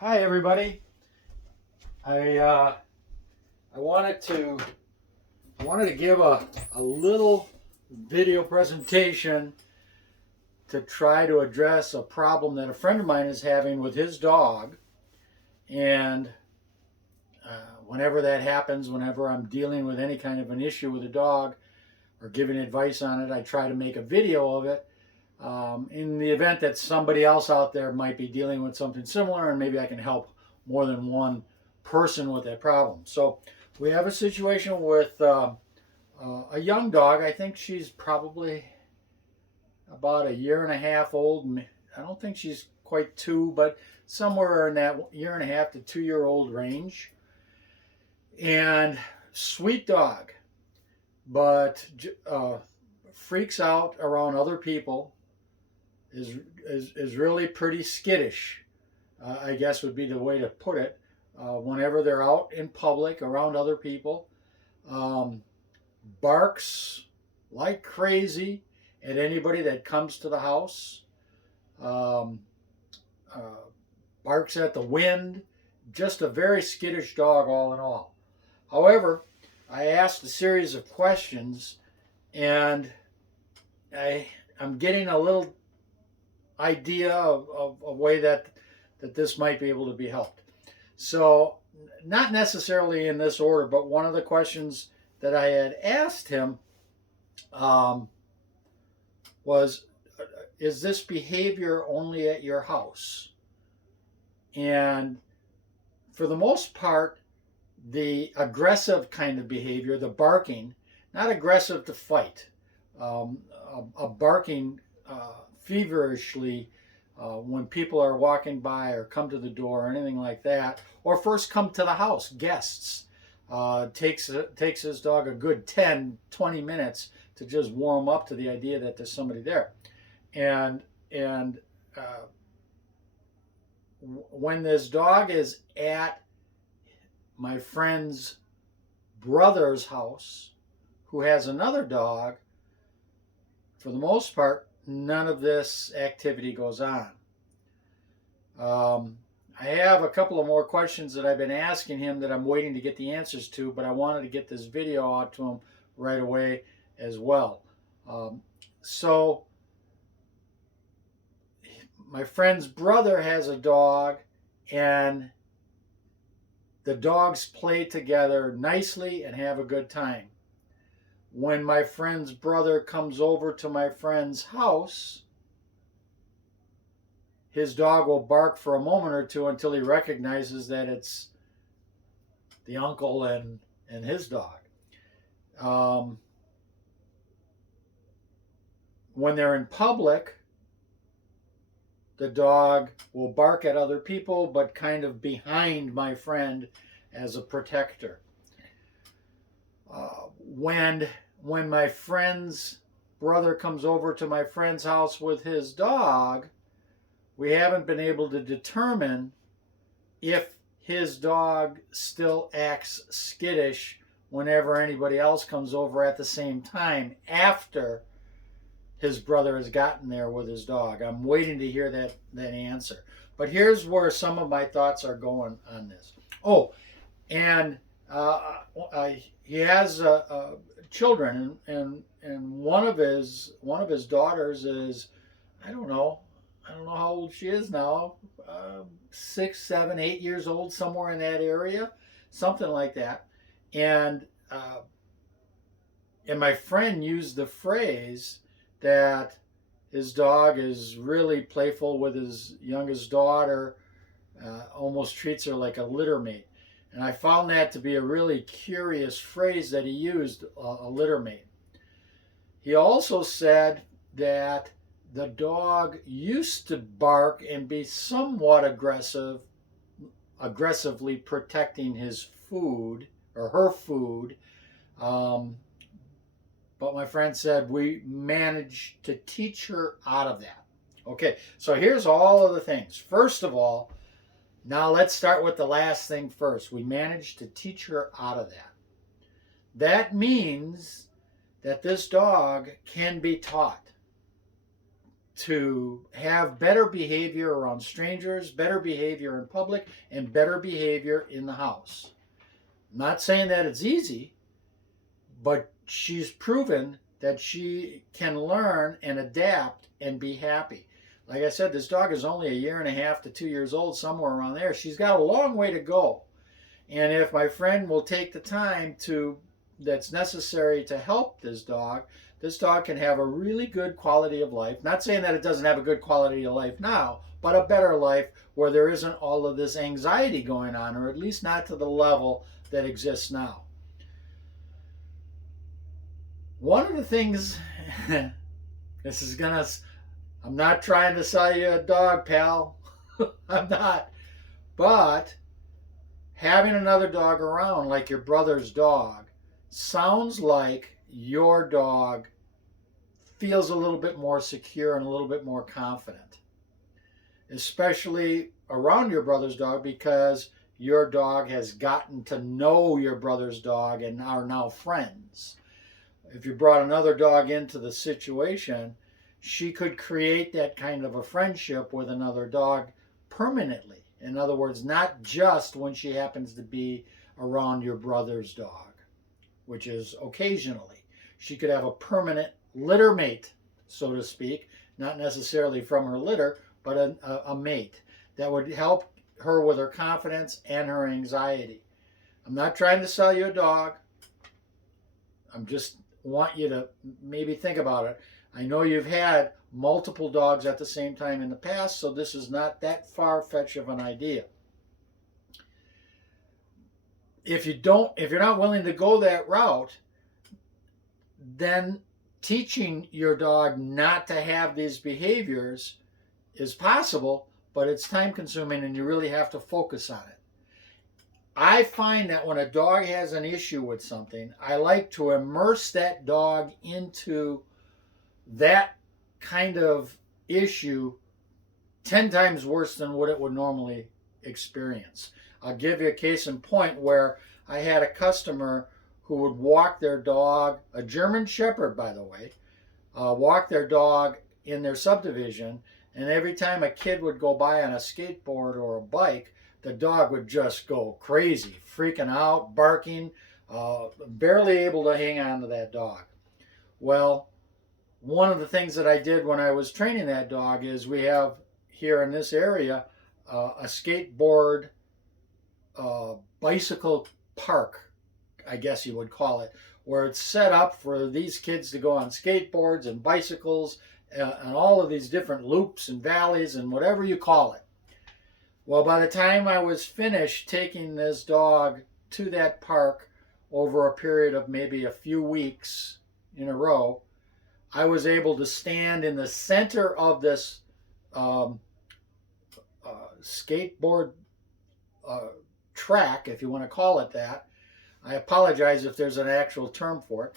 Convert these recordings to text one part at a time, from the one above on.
Hi everybody. I wanted to give a little video presentation to try to address a problem that a friend of mine is having with his dog. And whenever that happens, whenever I'm dealing with any kind of an issue with a dog or giving advice on it, I try to make a video of it. In the event that somebody else out there might be dealing with something similar, and maybe I can help more than one person with that problem. So we have a situation with a young dog. I think she's probably about a year and a half old. I don't think she's quite two, but somewhere in that year and a half to 2 year old range. And sweet dog, but freaks out around other people. Is really pretty skittish, I guess would be the way to put it. Whenever they're out in public around other people, barks like crazy at anybody that comes to the house, um, barks at the wind, just a very skittish dog all in all. However, I asked a series of questions, and I'm getting a little idea of a way that this might be able to be helped. So, not necessarily in this order, but one of the questions that I had asked him was, is this behavior only at your house? And for the most part, the aggressive kind of behavior, the barking, not aggressive to fight, a barking feverishly when people are walking by or come to the door or anything like that, or first come to the house, guests. Takes his dog a good 10-20 minutes to just warm up to the idea that there's somebody there. And when this dog is at my friend's brother's house, who has another dog, for the most part, none of this activity goes on. I have a couple of more questions that I've been asking him that I'm waiting to get the answers to, but I wanted to get this video out to him right away as well. So my friend's brother has a dog, and the dogs play together nicely and have a good time. When my friend's brother comes over to my friend's house, his dog will bark for a moment or two until he recognizes that it's the uncle and his dog. When they're in public, the dog will bark at other people, but kind of behind my friend as a protector. When my friend's brother comes over to my friend's house with his dog, we haven't been able to determine if his dog still acts skittish whenever anybody else comes over at the same time after his brother has gotten there with his dog. I'm waiting to hear that answer. But here's where some of my thoughts are going on this. Oh, and he has children, and one of his daughters is, I don't know how old she is now, 6, 7, 8 years old, somewhere in that area, something like that. And my friend used the phrase that his dog is really playful with his youngest daughter, almost treats her like a litter mate. And I found that to be a really curious phrase that he used, a litter mate. He also said that the dog used to bark and be somewhat aggressively protecting his food or her food. But my friend said we managed to teach her out of that. Okay, so here's all of the things. First of all, now let's start with the last thing first. We managed to teach her out of that. That means that this dog can be taught to have better behavior around strangers, better behavior in public, and better behavior in the house. I'm not saying that it's easy, but she's proven that she can learn and adapt and be happy. Like I said, this dog is only 1.5 to 2 years old, somewhere around there. She's got a long way to go. And if my friend will take the time that's necessary to help this dog can have a really good quality of life. Not saying that it doesn't have a good quality of life now, but a better life where there isn't all of this anxiety going on, or at least not to the level that exists now. One of the things, I'm not trying to sell you a dog, pal. I'm not. But having another dog around, like your brother's dog, sounds like your dog feels a little bit more secure and a little bit more confident, especially around your brother's dog, because your dog has gotten to know your brother's dog and are now friends. If you brought another dog into the situation, she could create that kind of a friendship with another dog permanently. In other words, not just when she happens to be around your brother's dog, which is occasionally. She could have a permanent litter mate, so to speak, not necessarily from her litter, but a mate that would help her with her confidence and her anxiety. I'm not trying to sell you a dog. I'm just want you to maybe think about it. I know you've had multiple dogs at the same time in the past, so this is not that far-fetched of an idea. If you're not willing to go that route, then teaching your dog not to have these behaviors is possible, but it's time consuming and you really have to focus on it. I find that when a dog has an issue with something, I like to immerse that dog into that kind of issue 10 times worse than what it would normally experience. I'll give you a case in point where I had a customer who would walk their dog, a German Shepherd, by the way, walk their dog in their subdivision, and every time a kid would go by on a skateboard or a bike, the dog would just go crazy, freaking out, barking, barely able to hang on to that dog. Well, one of the things that I did when I was training that dog is we have here in this area a skateboard bicycle park, I guess you would call it, where it's set up for these kids to go on skateboards and bicycles and all of these different loops and valleys and whatever you call it. Well, by the time I was finished taking this dog to that park over a period of maybe a few weeks in a row, I was able to stand in the center of this skateboard track, if you want to call it that. I apologize if there's an actual term for it.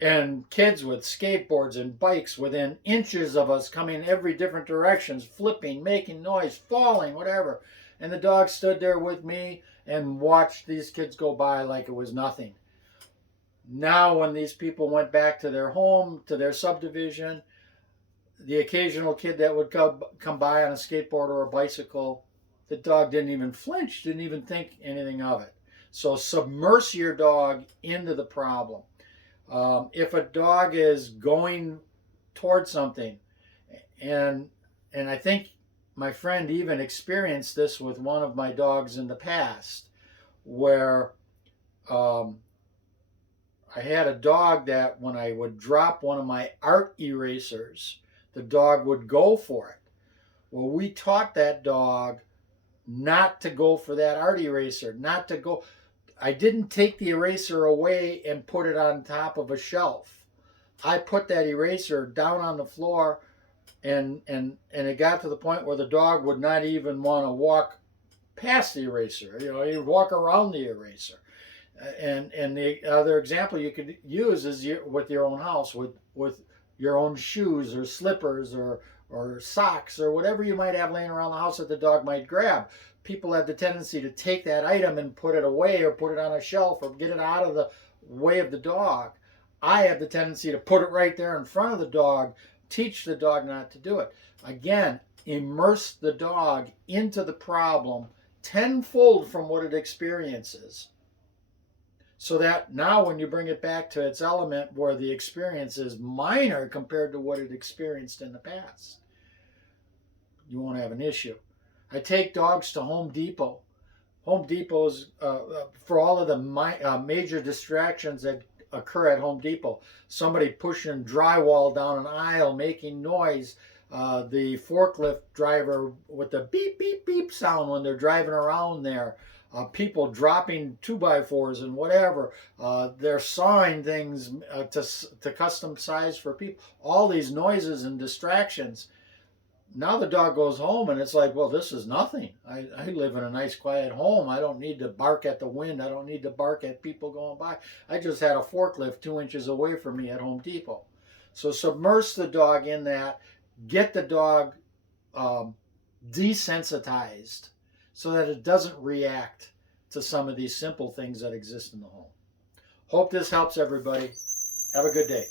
And kids with skateboards and bikes within inches of us coming every different directions, flipping, making noise, falling, whatever. And the dog stood there with me and watched these kids go by like it was nothing. Now when these people went back to their home, to their subdivision, the occasional kid that would come by on a skateboard or a bicycle, the dog didn't even flinch, didn't even think anything of it. So submerge your dog into the problem. If a dog is going towards something, and I think my friend even experienced this with one of my dogs in the past, where I had a dog that when I would drop one of my art erasers, the dog would go for it. Well, we taught that dog not to go for that art eraser, not to go. I didn't take the eraser away and put it on top of a shelf. I put that eraser down on the floor, and it got to the point where the dog would not even want to walk past the eraser. You know, he'd walk around the eraser. And the other example you could use is with your own house, with your own shoes or slippers or socks or whatever you might have laying around the house that the dog might grab. People have the tendency to take that item and put it away or put it on a shelf or get it out of the way of the dog. I have the tendency to put it right there in front of the dog teach the dog not to do it. Again, immerse the dog into the problem tenfold from what it experiences. So that now when you bring it back to its element where the experience is minor compared to what it experienced in the past, you won't have an issue. I take dogs to Home Depot. Home Depot's, for all of the major distractions that occur at Home Depot, somebody pushing drywall down an aisle, making noise, the forklift driver with the beep, beep, beep sound when they're driving around there, people dropping 2x4s and whatever, they're sawing things to custom size for people, all these noises and distractions. Now the dog goes home and it's like, well, this is nothing. I live in a nice quiet home. I don't need to bark at the wind. I don't need to bark at people going by. I just had a forklift 2 inches away from me at Home Depot. So submerge the dog in that. Get the dog desensitized so that it doesn't react to some of these simple things that exist in the home. Hope this helps everybody. Have a good day.